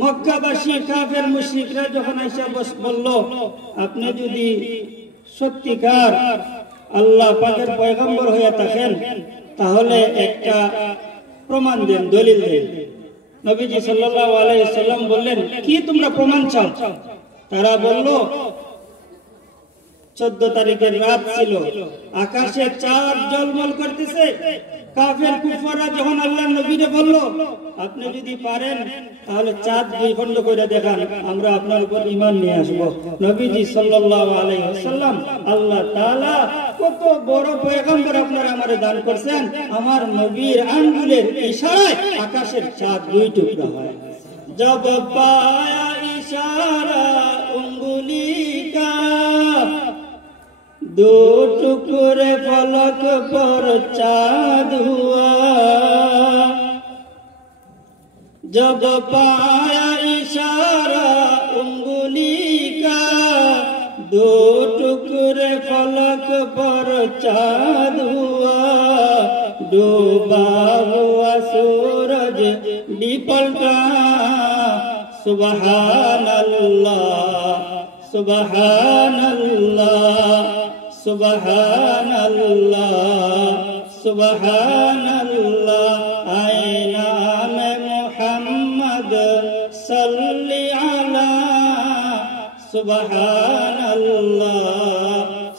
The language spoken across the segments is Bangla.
মক্কাবাসী কাফের মুশরিকরা যখন আইসা বলল, আপনি যদি সত্যিকার আল্লাহ পাকের পয়গম্বর হয়ে থাকেন তাহলে একটা প্রমাণ দেন, দলিল দেন। নবীজি সাল্লাল্লাহু আলাইহি ওয়াসাল্লাম বললেন, কি তোমরা প্রমাণ চাও? তারা বলল, 14 তারিখের রাত ছিল, আকাশে চাঁদ ঝলমল করতেছে। কাফের কুফাররা যখন আল্লাহর নবীকে বলল, আপনি যদি পারেন তাহলে চাঁদ 2 খণ্ড করে দেখান, আমরা আপনার উপর ঈমান নিয়ে আসব। নবীজি সাল্লাল্লাহু আলাইহি ওয়াসাল্লাম, আল্লাহ তাআলা কত বড় পয়গম্বর আপনারা আমারে দান করেছেন, আমার নবীর আঙ্গুলের ইশারায় আকাশের চাঁদ 2 টুকরা হয়। जब पाया इशारा उंगली का, 2 टुकड़े फलक पर चाँद हुआ। जब पाया इशारा उंगली का, 2 टुकड़े फलक पर चाँद हुआ। डूबा हुआ सूरज भी पलटा, सुबहान अल्लाह सुबहान अल्लाह सुबहान अल्लाह सुबहान अल्लाह। आए नाम मोहम्मद सल्ली अला, सुबहान अल्लाह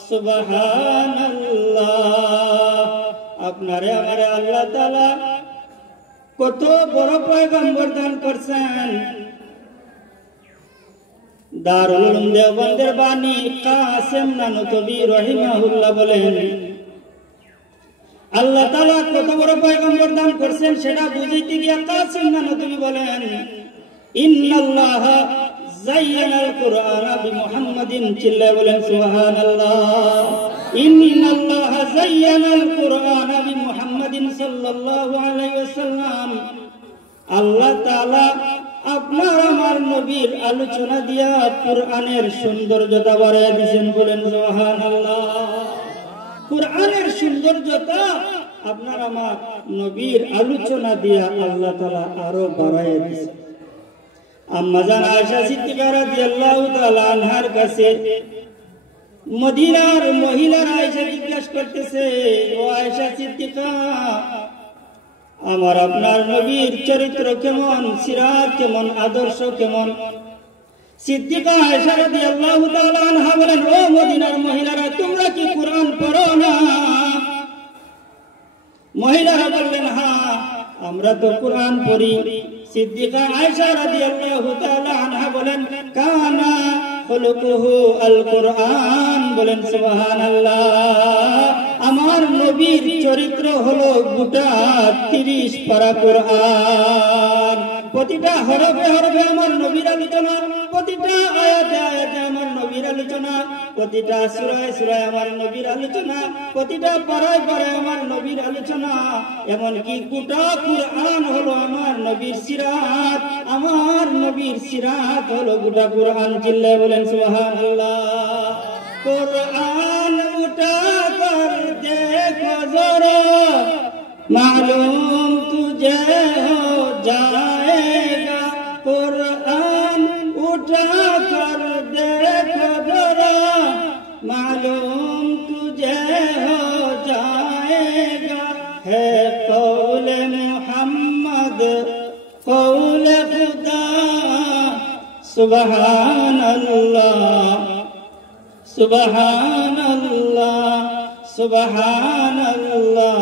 सुबहान अल्लाह। আপনারে আমারে আল্লাহ তাআলা কত বড় পয়গম্বর দান করছেন। দারুল উলুম দেওবন্দের বাণী কাসেম নানুতবি রহিমাহুল্লাহ বলেন, আল্লাহ তাআলা কত বড় পয়গম্বর দান করছেন সেটা বুঝাইতে গিয়া কাসেম নানুতবি বলেন, ইন্নাল্লাহ যায়্যানাল কুরআনা বিমুহাম্মাদিন, চিল্লায় বলেন সুবহানাল্লাহ। ইন্নাল্লাহ যায়্যানাল কুরআনা বিমুহাম্মাদিন সাল্লাল্লাহু আলাইহি ওয়াসাল্লাম। আল্লাহ তাআলা আপনার আমার নবীর আলোচনা দিয়া কুরআনের সৌন্দর্যতা বাড়ায় দিয়েছেন, বলেন সুবহানাল্লাহ। কুরআনের সৌন্দর্যতা আপনার আমার নবীর আলোচনা দিয়া আল্লাহ তাআলা আরো বাড়ায় দিয়েছেন। আম্মা জান আয়েশা সিদ্দিকা রাদিয়াল্লাহু তাআলা আনহার কাছে মদিনার মহিলারা এসে জিজ্ঞাসা করতেছে, ও আয়েশা সিদ্দিকা, আমার আপনার নবীর চরিত্র কেমন, সিরাত কেমন, আদর্শ কেমন? সিদ্দিকা আয়েশা রাদিয়াল্লাহু তাআলা আনহা বলেন, ও মদিনার মহিলারা, তোমরা কি কুরআন পড়ো না? মহিলারা বললেন, হ্যাঁ, আমরা তো কুরআন পড়ি। সিদ্দিকা আয়েশা রাদিয়াল্লাহু তাআলা আনহা বলেন, কানা খুলুকুহু আল কুরআন, বলেন সুবহানাল্লাহ। আমার নবীর চরিত্র হলো গোটা 30 পারা কুরআন। প্রতিটা হরফে হরফে আমার নবীর আলোচনা, প্রতিটা আয়াতে আয়াতে আমার নবীর আলোচনা, প্রতিটা সূরায় সূরায় আমার নবীর আলোচনা, প্রতিটা পারায় পারায় আমার নবীর আলোচনা। এমনকি গোটা কুরআন হলো আমার নবীর সিরাত, আমার নবীর সিরাত হলো গোটা কুরআন। চিল্লায় বলেন সুবহানাল্লাহ। কুরআন উঠা কর দেখো জরা, मालूम तुझे हो जाएगा। कुरआन उठा कर देखो जरा, मालूम तुझे हो जाएगा। है कौल मोहम्मद कौल खुदा, सुबहान अल्लाह सुबहान अल्लाह सुबहान अल्लाह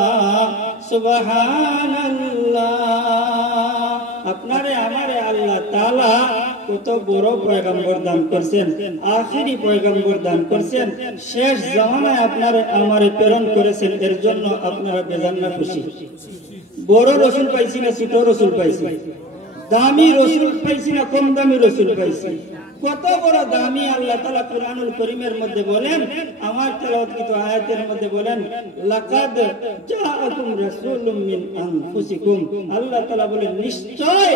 सुबहान अल्लाह। আপনারে আমারে আল্লাহ তাআলা কত বড় পয়গম্বর দান করেছেন, আখেরি পয়গম্বর দান করেছেন, শেষ জামানায় আপনারে আমারে প্রেরণ করেছেন। এর জন্য আপনারা বেজান না খুশি? বড় রাসূল পাইছি না ছোট রাসূল পাইছি? দামি রাসূল পাইছি না কম দামি রাসূল পাইছি? কত বড় দামি! আল্লাহ তাআলা কুরআনুল কারীমের মধ্যে বলেন, আমার তেলাওয়াতকৃত আয়াতের মধ্যে বলেন, লাকাদ জাআকুম রাসূলুম মিন আনফুসিকুম। আল্লাহ তাআলা বলেন, নিশ্চয়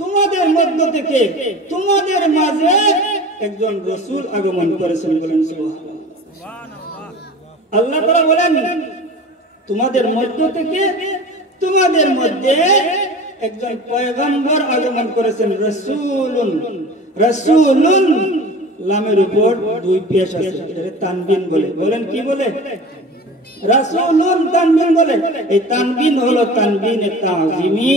তোমাদের মধ্য থেকে, তোমাদের মাঝে একজন রাসূল আগমন করেছেন, বলেন সুবহানাল্লাহ। আল্লাহ তাআলা বলেন, তোমাদের মধ্য থেকে, তোমাদের মধ্যে একজন পয়গম্বর আগমন করেছেন। রাসূলুন, রাসূলুন লামের উপর দুই পেশ আছে, এটা তানবিন বলে। বলেন কি বলে? রাসূলুন তানবিন বলে। এই তানবিন হলো তানবিনে তাযিমি,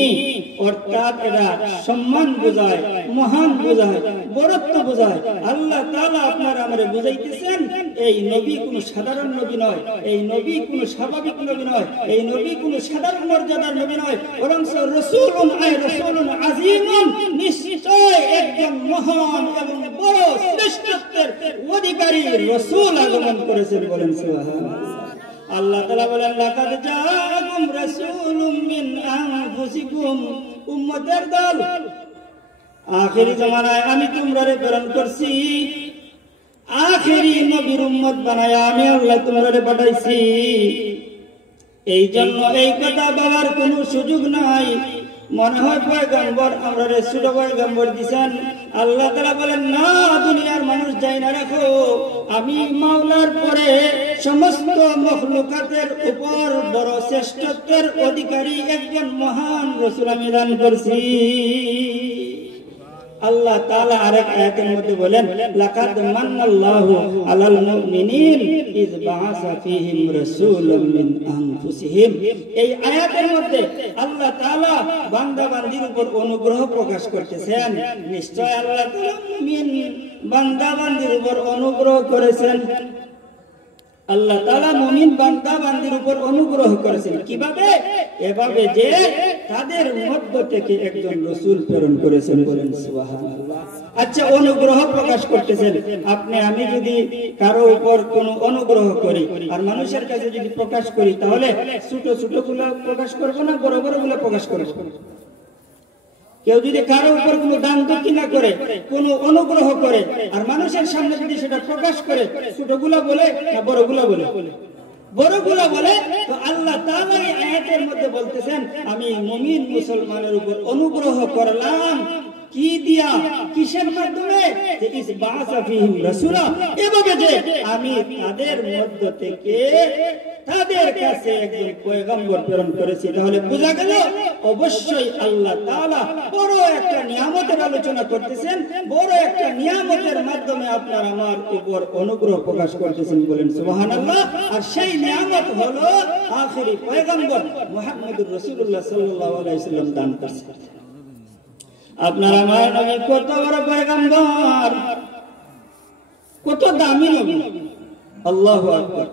অর্থাৎ এটা সম্মান বোঝায়, মহান বোঝায়, বড়ত্ব বোঝায়। আল্লাহ তাআলা আপনারা আমারে বুঝাইতেছেন এই নবী কোনো সাধারণ নবী নয়, এই নবী কোনো স্বাভাবিক নবী নয়, এই নবী কোনো সাধারণ মর্যাদার নবী নয়, বরং রাসূলুন রাসূলুন আযীমুন, নিশ্চয় একজন মহান এবং বড় শ্রেষ্ঠত্বের অধিকারী রাসূল আগমন করেছেন। বলেন সুবহানাল্লাহ। আল্লাহ তাআলা বলেন লাকাদ জাআকুম রাসূলুম মিন আনফুসিকুম, উম্মতের দল, আখেরি জামানায় আমি তোমরারে প্রেরণ করছি, আখেরি নবীর উম্মত বানায়া আমি আল্লাহ তোমরারে পাঠাইছি। এই জন্য এই কথা বাবার কোনো সুযোগ নাই। মনে হয় পয়গম্বর আমরারে ছোট পয়গম্বর দিছেন। আল্লাহ তাআলা বলেন না, দুনিয়ার মানুষ যায় না রাখো, আমি মাওলার পরে সমস্ত মখলুকাতের উপর বড় শ্রেষ্ঠত্বের অধিকারী একজন মহান রাসূল আমি দান করছি। আল্লাহ তাআলা আরেক আয়াতের মধ্যে বলেন লাকাদ মান্নাল্লাহু আলাল মুমিনিন ইয বাআসা ফীহিম রাসূলাম মিন আনফুসিহিম। এই আয়াতের মধ্যে আল্লাহ তাআলা বান্দা বান্দীর উপর অনুগ্রহ প্রকাশ করতেছেন। নিশ্চয় আল্লাহ তাআলা মুমিন বান্দা বান্দীর উপর অনুগ্রহ করেছেন। আল্লাহ তাআলা মুমিন বান্দা বান্দীর উপর অনুগ্রহ করেছেন কিভাবে? এভাবে যে তাদের মধ্য থেকে একজন রাসূল প্রেরণ করেছেন। বলেন সুবহানাল্লাহ। আচ্ছা, অনুগ্রহ প্রকাশ করতেছেন। আপনি আমি যদি কারো উপর কোনো অনুগ্রহ করি আর মানুষের কাছে যদি প্রকাশ করি, তাহলে ছোট ছোট গুলো প্রকাশ করব না বড় বড় গুলো প্রকাশ করব? কেউ যদি কারো উপর কোনো দান দক্ষিণা করে, কোনো অনুগ্রহ করে আর মানুষের সামনে যদি সেটা প্রকাশ করে, ছোটগুলা বলে না বড়গুলা বলে? বড়গুলা বলে। তো আল্লাহ তাআলা এই আয়াতের মধ্যে বলতেছেন আমি মুমিন মুসলমানের উপর অনুগ্রহ করলাম কি দিয়া, কিসের মাধ্যমে? যে ইসবাসা ফীহিম রাসূলা, এভাবে যে আমি তাদের মধ্য থেকে তাদের কাছে একজন পয়গম্বর প্রেরণ করেছি। তাহলে বোঝা গেল অবশ্যই আল্লাহ তাআলা বড় একটা নিয়ামতের আলোচনা করতেছেন, বড় একটা নিয়ামতের মাধ্যমে আপনার আমার উপর অনুগ্রহ প্রকাশ করতেছেন। বলেন সুবহানাল্লাহ। আর সেই নিয়ামত হলো আখেরি পয়গম্বর মুহাম্মদুর রাসূলুল্লাহ সাল্লাল্লাহু আলাইহি ওয়াসাল্লাম দান করেছেন। আপনার আমার নবী কত বড় পয়গম্বর, কত দামি নবী। আল্লাহু আকবার।